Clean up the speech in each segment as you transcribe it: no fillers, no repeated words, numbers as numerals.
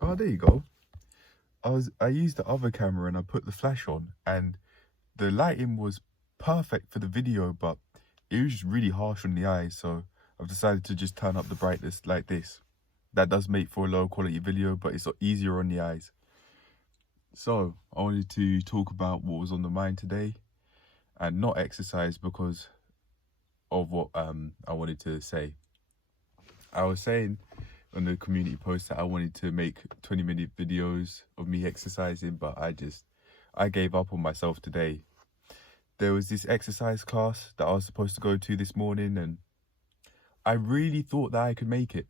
Oh, there you go. I used the other camera and I put the flash on, and the lighting was perfect for the video, but it was just really harsh on the eyes, so I've decided to just turn up the brightness like this. That does make for a low quality video, but it's easier on the eyes. So I wanted to talk about what was on the mind today and not exercise because of what I wanted to say. I was saying on the community post that I wanted to make 20-minute videos of me exercising, but I gave up on myself today. There was this exercise class that I was supposed to go to this morning, and I really thought that I could make it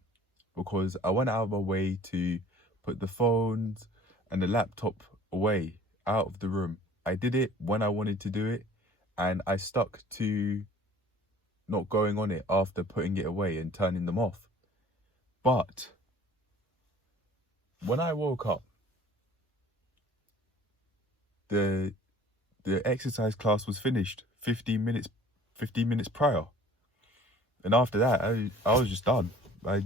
because I went out of my way to put the phones and the laptop away out of the room. I did it when I wanted to do it, and I stuck to not going on it after putting it away and turning them off. But when I woke up, the exercise class was finished 15 minutes prior. And after that, I was just done. I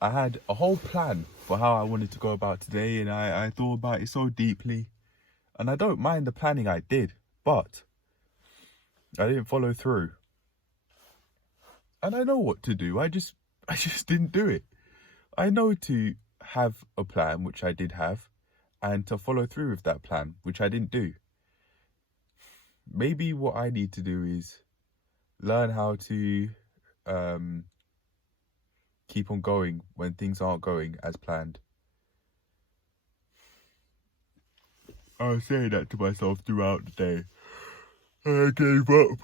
had a whole plan for how I wanted to go about today, and I thought about it so deeply. And I don't mind the planning I did, but I didn't follow through. And I know what to do. I just didn't do it. I know to have a plan, which I did have, and to follow through with that plan, which I didn't do. Maybe what I need to do is learn how to keep on going when things aren't going as planned. I was saying that to myself throughout the day. I gave up.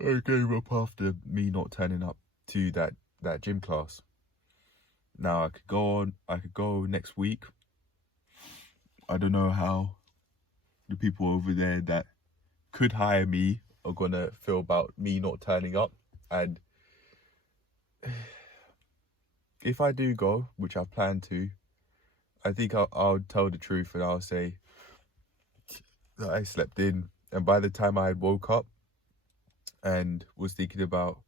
I gave up after me not turning up to that gym class. Now I could go next week. I don't know how the people over there that could hire me are gonna feel about me not turning up. And if I do go, which I plan to, I think I'll tell the truth and I'll say that I slept in. And by the time I had woke up and was thinking about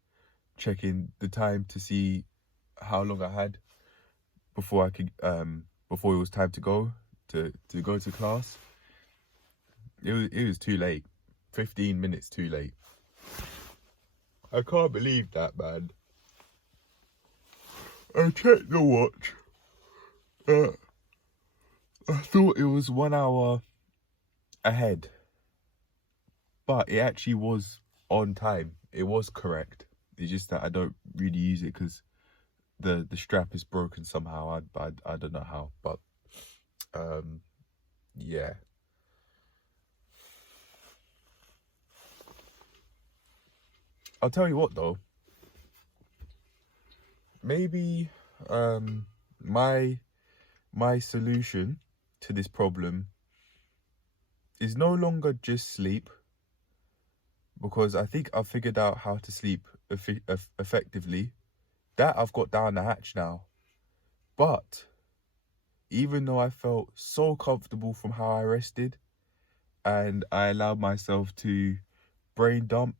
checking the time to see how long I had before before it was time to go to class, it was too late. 15 minutes too late. I can't believe that, man. I checked the watch. I thought it was 1 hour ahead, but it actually was on time. It was correct. It's just that I don't really use it because the strap is broken somehow. I don't know how, but yeah. I'll tell you what though. Maybe my solution to this problem is no longer just sleep, because I think I've figured out how to sleep effectively. That I've got down the hatch now. But even though I felt so comfortable from how I rested, and I allowed myself to brain dump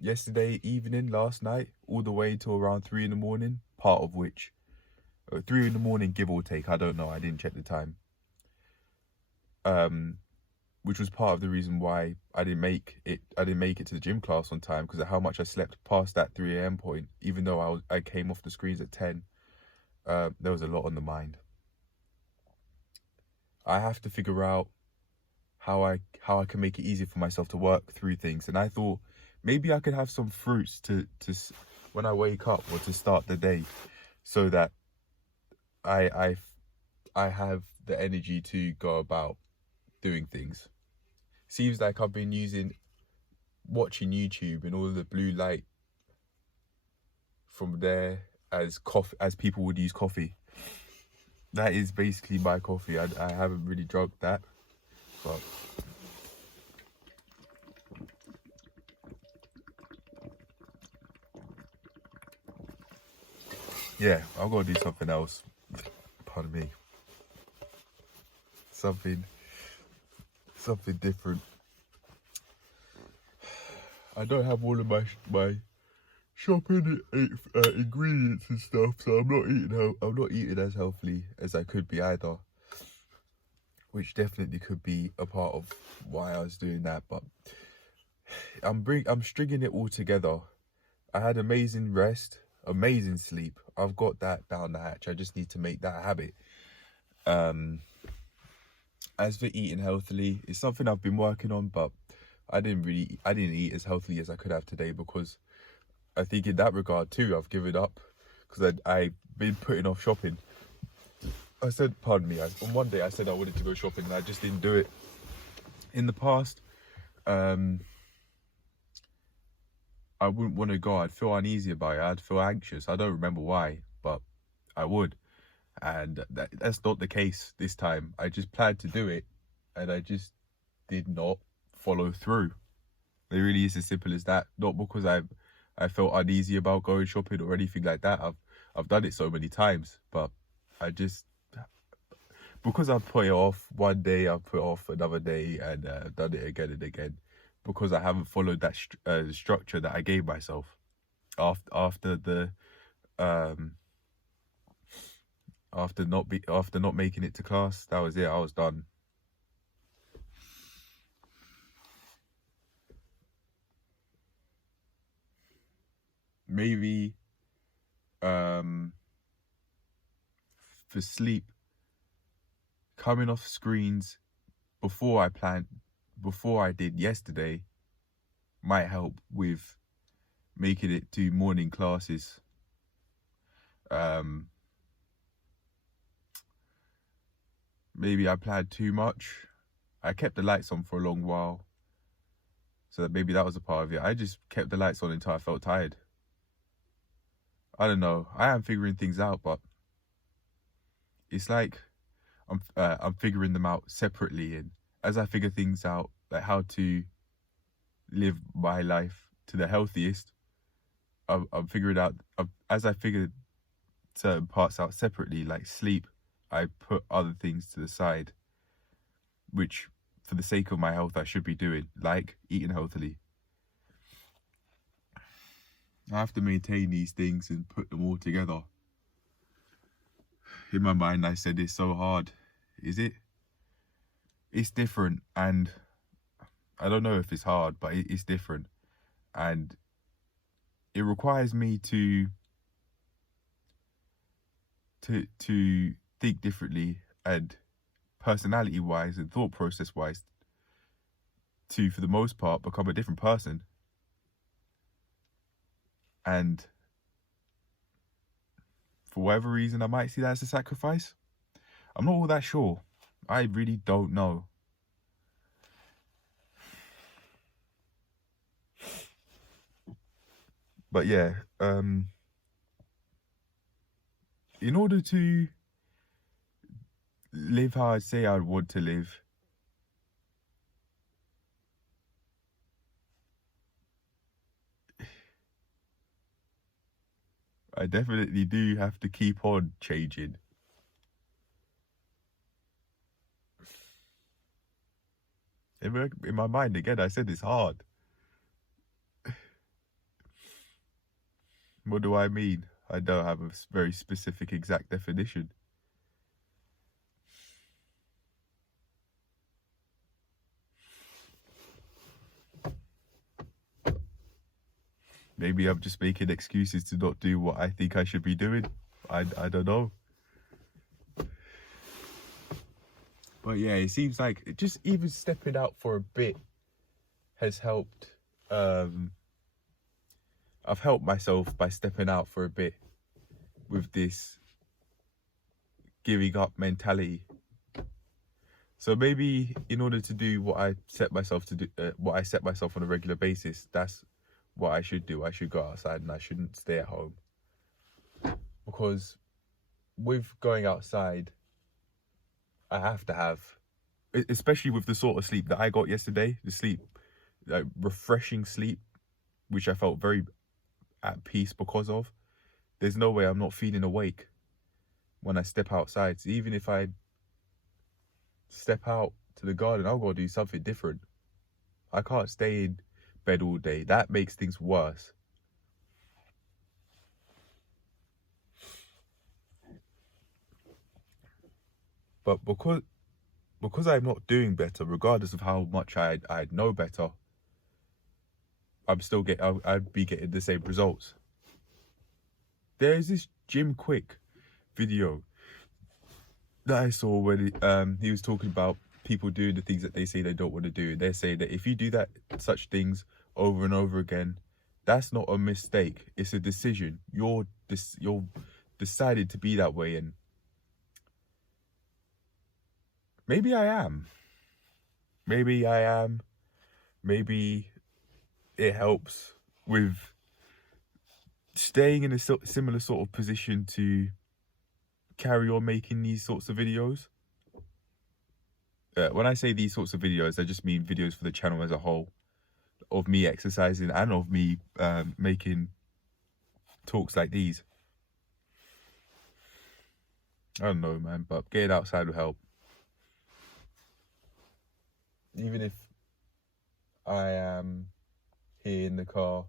yesterday evening, last night, all the way till around 3 in the morning, part of which 3 in the morning, give or take, I don't know, I didn't check the time, which was part of the reason why I didn't make it to the gym class on time, because of how much I slept past that 3 a.m. point. Even though I came off the screens at 10, there was a lot on the mind. I have to figure out how I can make it easy for myself to work through things. And I thought maybe I could have some fruits to when I wake up or to start the day, so that I have the energy to go about doing things. Seems like I've been watching YouTube and all of the blue light from there as people would use coffee. That is basically my coffee. I haven't really drunk that, but yeah, I'll go do something else. Pardon me. Something different. I don't have all of my shopping ingredients and stuff, so I'm not eating as healthily as I could be either, which definitely could be a part of why I was doing that. But I'm stringing it all together. I had amazing rest, amazing sleep. I've got that down the hatch. I just need to make that a habit. As for eating healthily, it's something I've been working on, but I didn't eat as healthily as I could have today, because I think in that regard too, I've given up, because I've been putting off shopping. Pardon me, on one day I said I wanted to go shopping and I just didn't do it. In the past, I wouldn't want to go. I'd feel uneasy about it. I'd feel anxious. I don't remember why, but I would. And that's not the case this time. I just planned to do it and I just did not follow through. It really is as simple as that. Not because I felt uneasy about going shopping or anything like that. I've done it so many times, but because I've put it off one day, I've put it off another day, and done it again and again, because I haven't followed that structure that I gave myself after not making it to class. That was it. I was done. Maybe for sleep, coming off screens before I did yesterday might help with making it to morning classes. Maybe I planned too much. I kept the lights on for a long while, so that maybe that was a part of it. I just kept the lights on until I felt tired. I don't know. I am figuring things out, but it's like I'm figuring them out separately, and as I figure things out, like how to live my life to the healthiest, I'm figuring out, as I figured certain parts out separately, like sleep, I put other things to the side, which for the sake of my health I should be doing, like eating healthily. I have to maintain these things and put them all together. In my mind I said it's so hard. Is it? It's different, and I don't know if it's hard, but it's different, and it requires me to think differently, and personality wise and thought process wise, to, for the most part, become a different person. And for whatever reason, I might see that as a sacrifice. I'm not all that sure. I really don't know. But yeah, in order to live how I say I want to live, I definitely do have to keep on changing. In my mind, again, I said it's hard. What do I mean? I don't have a very specific exact definition. Maybe I'm just making excuses to not do what I think I should be doing. I don't know. But yeah, it seems like just even stepping out for a bit has helped. I've helped myself by stepping out for a bit with this giving up mentality. So maybe in order to do what I set myself to do, what I set myself on a regular basis, that's what I should do. I should go outside and I shouldn't stay at home. Because with going outside, I have to have, especially with the sort of sleep that I got yesterday, the sleep, like refreshing sleep, which I felt very at peace because of. There's no way I'm not feeling awake when I step outside. So even if I step out to the garden, I'll go do something different. I can't stay in bed all day. That makes things worse. But because I'm not doing better, regardless of how much I know better, I'd be getting the same results. There's this Jim Quick video that I saw when he was talking about people doing the things that they say they don't want to do. They say that if you do such things over and over again, that's not a mistake. It's a decision. You're decided to be that way, and maybe I am. Maybe I am. Maybe it helps with staying in a similar sort of position to carry on making these sorts of videos. When I say these sorts of videos, I just mean videos for the channel as a whole, of me exercising and of me making talks like these. I don't know, man, but getting outside will help. Even if I am here in the car,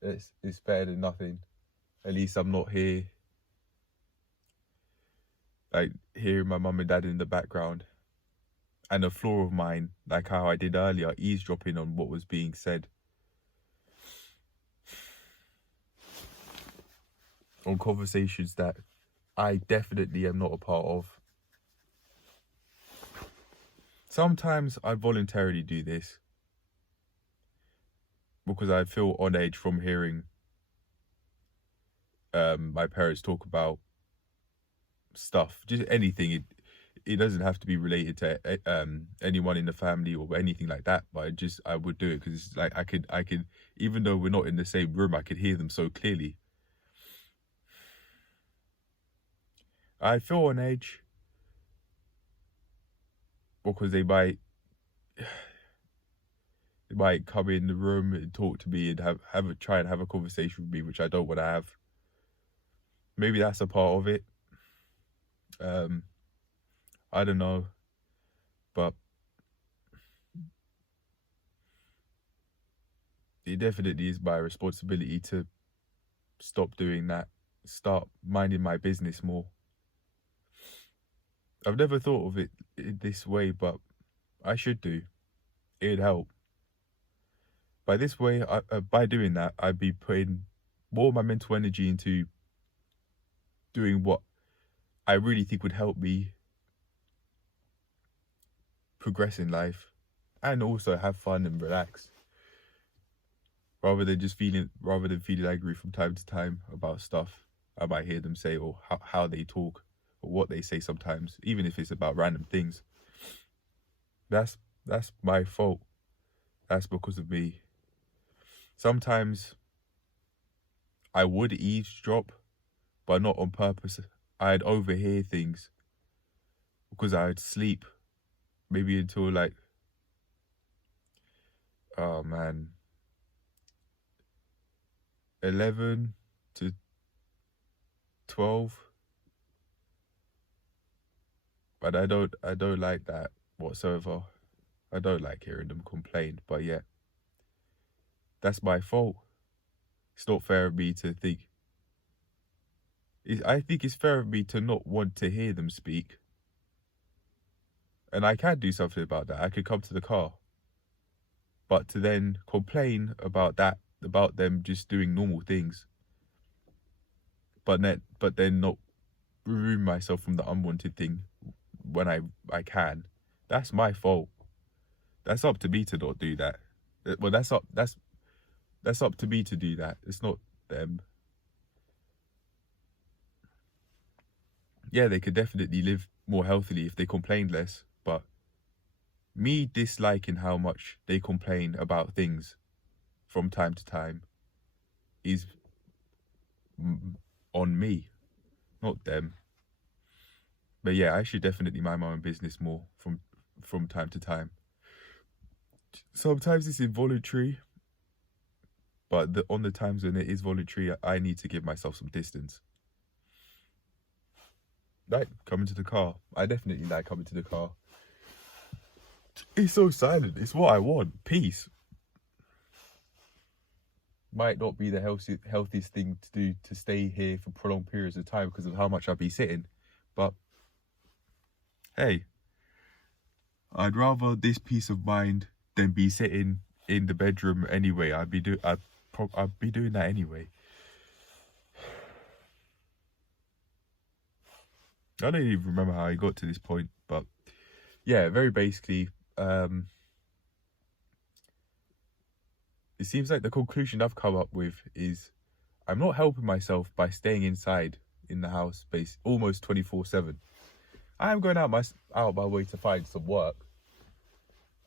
it's better than nothing. At least I'm not here, like, hearing my mum and dad in the background, and a floor of mine, like how I did earlier, eavesdropping on what was being said. On conversations that I definitely am not a part of. Sometimes I voluntarily do this because I feel on edge from hearing my parents talk about stuff, just anything. It doesn't have to be related to anyone in the family or anything like that, but I would do it because it's like I could, even though we're not in the same room, I could hear them so clearly. I feel on edge because they might come in the room and talk to me and try and have a conversation with me, which I don't want to have. Maybe that's a part of it. I don't know, but it definitely is my responsibility to stop doing that, start minding my business more. I've never thought of it this way, but I should do. It'd help. By this way, by doing that, I'd be putting more of my mental energy into doing what I really think would help me progress in life and also have fun and relax, rather than feeling angry from time to time about stuff I might hear them say, or how they talk, or what they say sometimes, even if it's about random things. That's my fault. That's because of me. Sometimes I would eavesdrop, but not on purpose. I'd overhear things because I'd sleep maybe until like, oh man, 11 to 12. But I don't like that whatsoever. I don't like hearing them complain, but yeah, that's my fault. It's not fair of me to think. I think it's fair of me to not want to hear them speak. And I can do something about that. I could come to the car. But to then complain about them just doing normal things, but then not remove myself from the unwanted thing when I can, that's my fault. That's up to me to not do that. Well, that's up to me to do that. It's not them. Yeah, they could definitely live more healthily if they complained less, but me disliking how much they complain about things from time to time is on me, not them. But yeah, I should definitely mind my own business more from time to time. Sometimes it's involuntary, but on the times when it is voluntary, I need to give myself some distance. Like coming to the car. I definitely like coming to the car. It's so silent. It's what I want. Peace. Might not be the healthiest thing to do, to stay here for prolonged periods of time because of how much I'll be sitting, but hey, I'd rather this peace of mind than be sitting in the bedroom anyway. I'd be doing that anyway. I don't even remember how I got to this point, but yeah, very basically, it seems like the conclusion I've come up with is I'm not helping myself by staying inside in the house space almost 24/7. I am going out my way to find some work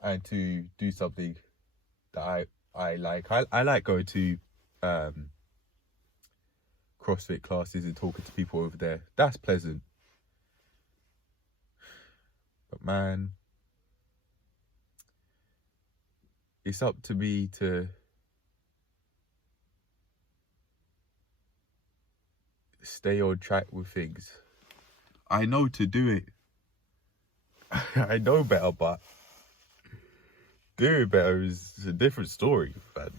and to do something that I like. I like going to CrossFit classes and talking to people over there. That's pleasant. But man, it's up to me to stay on track with things. I know to do it. I know better, but doing better is a different story, man.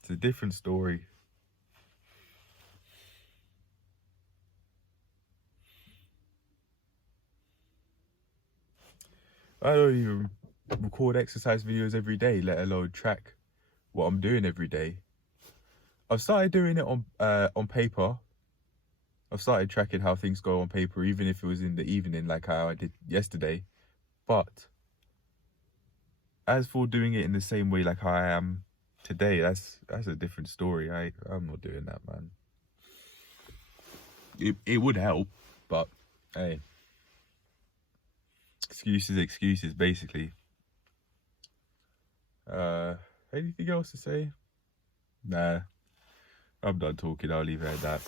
It's a different story. I don't even record exercise videos every day, let alone track what I'm doing every day. I've started doing it on paper. I've started tracking how things go on paper, even if it was in the evening, like how I did yesterday. But as for doing it in the same way like how I am today, that's a different story. I'm not doing that, man. It would help, but hey, excuses, basically. Anything else to say? Nah, I'm done talking. I'll leave it at that.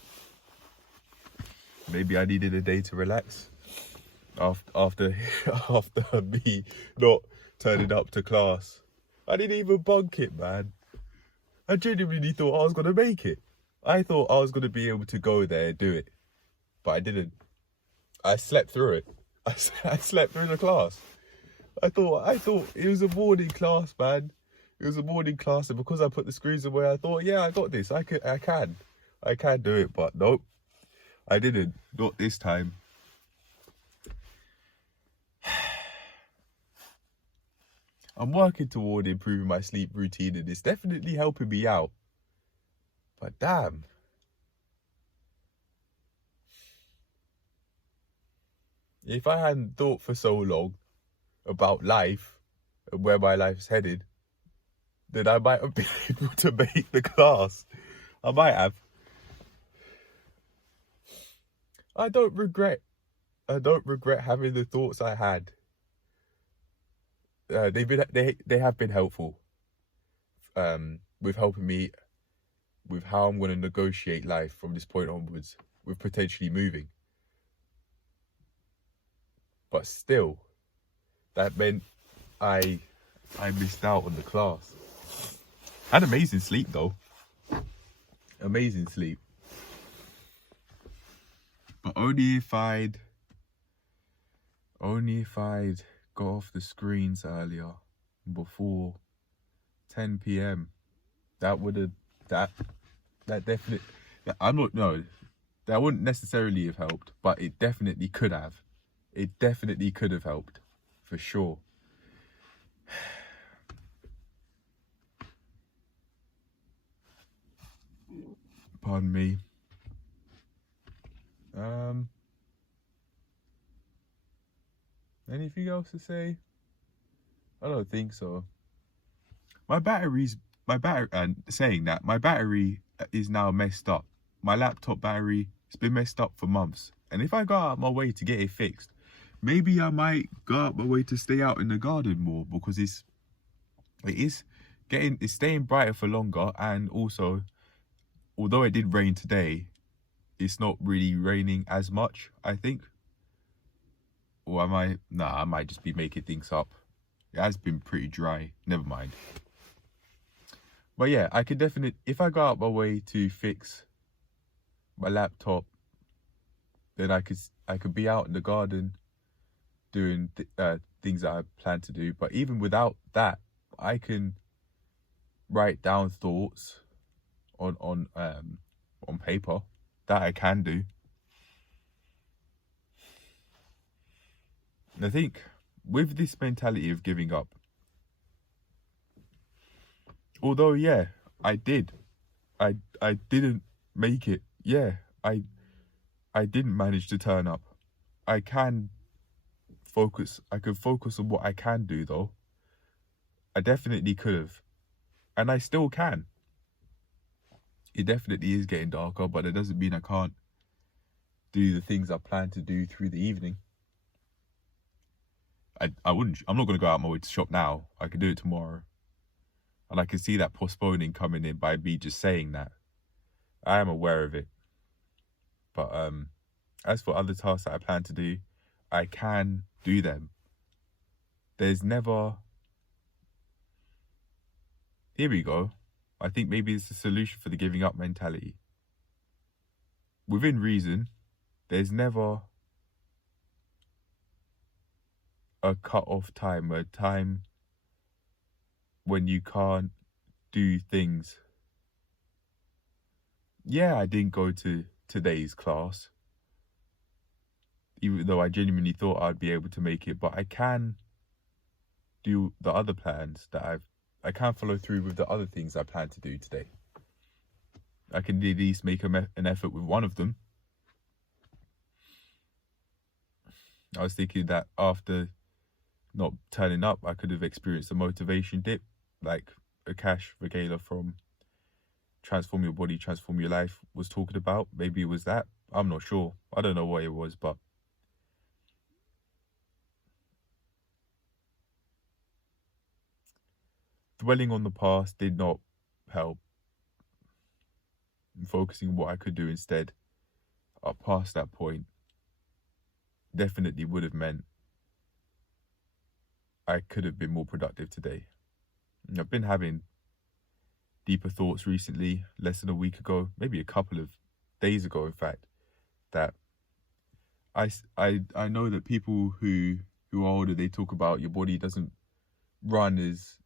Maybe I needed a day to relax after me not turning up to class. I didn't even bunk it, man. I genuinely thought I was gonna make it. I thought I was gonna be able to go there and do it, but I didn't. I slept through it. I slept through the class. I thought it was a morning class, man. It was a morning class, and because I put the screws away, I thought, yeah, I got this. I can do it, but nope, I didn't. Not this time. I'm working toward improving my sleep routine, and it's definitely helping me out. But damn. If I hadn't thought for so long about life and where my life's headed, then I might have been able to make the class. I might have. I don't regret having the thoughts I had. They have been helpful. With helping me with how I'm going to negotiate life from this point onwards, with potentially moving. But still, that meant I missed out on the class. I had amazing sleep though. Amazing sleep. But only if I'd got off the screens earlier, before 10 p.m. That definitely, that wouldn't necessarily have helped, but it definitely could have. It definitely could have helped, for sure. Pardon me. Anything else to say? I don't think so. My battery, saying that, my battery is now messed up. My laptop battery, it's been messed up for months. And if I go out my way to get it fixed, maybe I might go out my way to stay out in the garden more, because it's staying brighter for longer. And also, although it did rain today, it's not really raining as much, I think. Or I might just be making things up. It has been pretty dry. Never mind. But yeah, I could definitely, if I go out my way to fix my laptop, then I could be out in the garden doing things that I plan to do. But even without that, I can write down thoughts on paper. That I can do. I think with this mentality of giving up, although yeah, I did. I didn't make it. Yeah, I didn't manage to turn up. I can I could focus on what I can do though. I definitely could have. And I still can. It definitely is getting darker, but it doesn't mean I can't do the things I plan to do through the evening. I'm not gonna go out my way to shop now. I could do it tomorrow. And I can see that postponing coming in by me just saying that. I am aware of it. But as for other tasks that I plan to do, I can do them. There's never... Here we go. I think maybe it's the solution for the giving up mentality. Within reason, there's never a cut-off time, a time when you can't do things. Yeah, I didn't go to today's class, even though I genuinely thought I'd be able to make it, but I can do the other plans that I can follow through with the other things I plan to do today. I can at least make an effort with one of them. I was thinking that after not turning up, I could have experienced a motivation dip, like Akash Vagela from Transform Your Body, Transform Your Life was talking about. Maybe it was that. I'm not sure. I don't know what it was, but dwelling on the past did not help. Focusing on what I could do instead up past that point definitely would have meant I could have been more productive today. I've been having deeper thoughts recently, less than a week ago, maybe a couple of days ago, in fact, that I know that people who are older, they talk about your body doesn't run as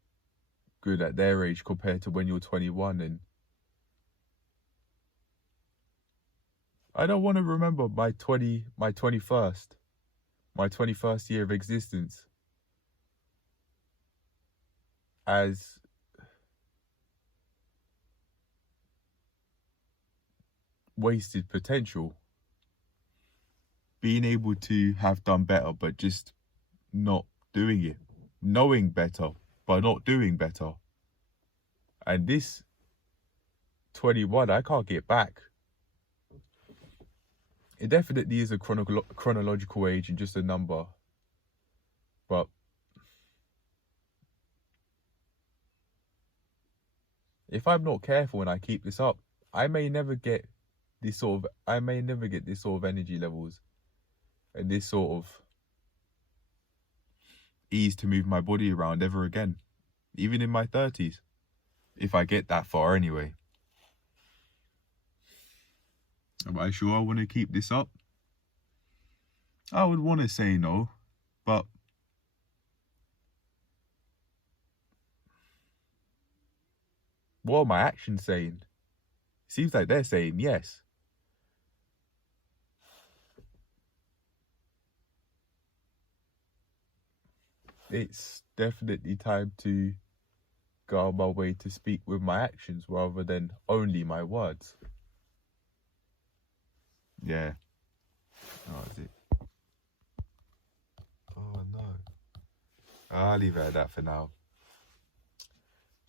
good at their age compared to when you're 21, and I don't want to remember my 21st year of existence as wasted potential. Being able to have done better, but just not doing it. Knowing better, but not doing better. And this 21, I can't get back. It definitely is a chronological age and just a number. But if I'm not careful and I keep this up, I may never get this sort of energy levels and this sort of ease to move my body around ever again, even in my 30s, if I get that far anyway. Am I sure I want to keep this up? I would want to say no, but what are my actions saying? Seems like they're saying yes. It's definitely time to go out my way to speak with my actions rather than only my words. Yeah. Oh, is it? Oh, no. I'll leave it at that for now.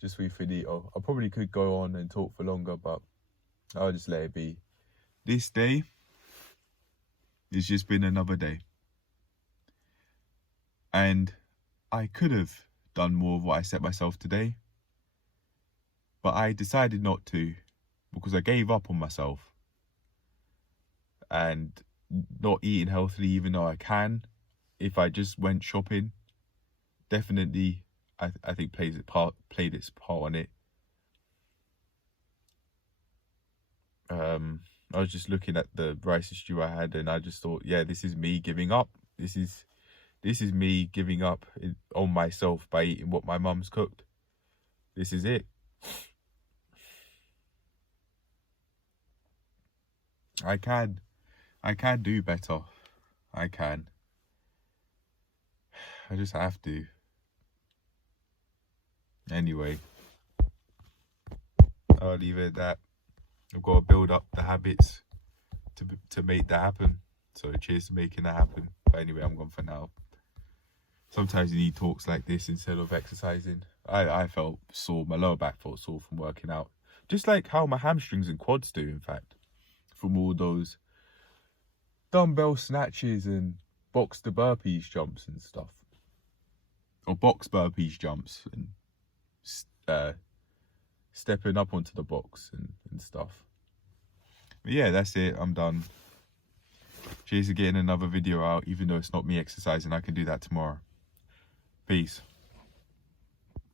Just for finito. I probably could go on and talk for longer, but I'll just let it be. This day has just been another day. And I could have done more of what I set myself today, but I decided not to because I gave up on myself. And not eating healthily, even though I can, if I just went shopping, definitely I think played its part on it. I was just looking at the rice and stew I had, and I just thought, yeah, this is me giving up. This is me giving up on myself by eating what my mum's cooked. This is it. I can do better. I can. I just have to. Anyway, I'll leave it at that. I've got to build up the habits to make that happen. So cheers to making that happen. But anyway, I'm gone for now. Sometimes you need talks like this instead of exercising. I felt sore. My lower back felt sore from working out. Just like how my hamstrings and quads do, in fact. From all those dumbbell snatches and box to burpees jumps and stuff. Or box burpees jumps and stepping up onto the box and stuff. But yeah, that's it. I'm done. Cheers to getting another video out. Even though it's not me exercising, I can do that tomorrow. Peace.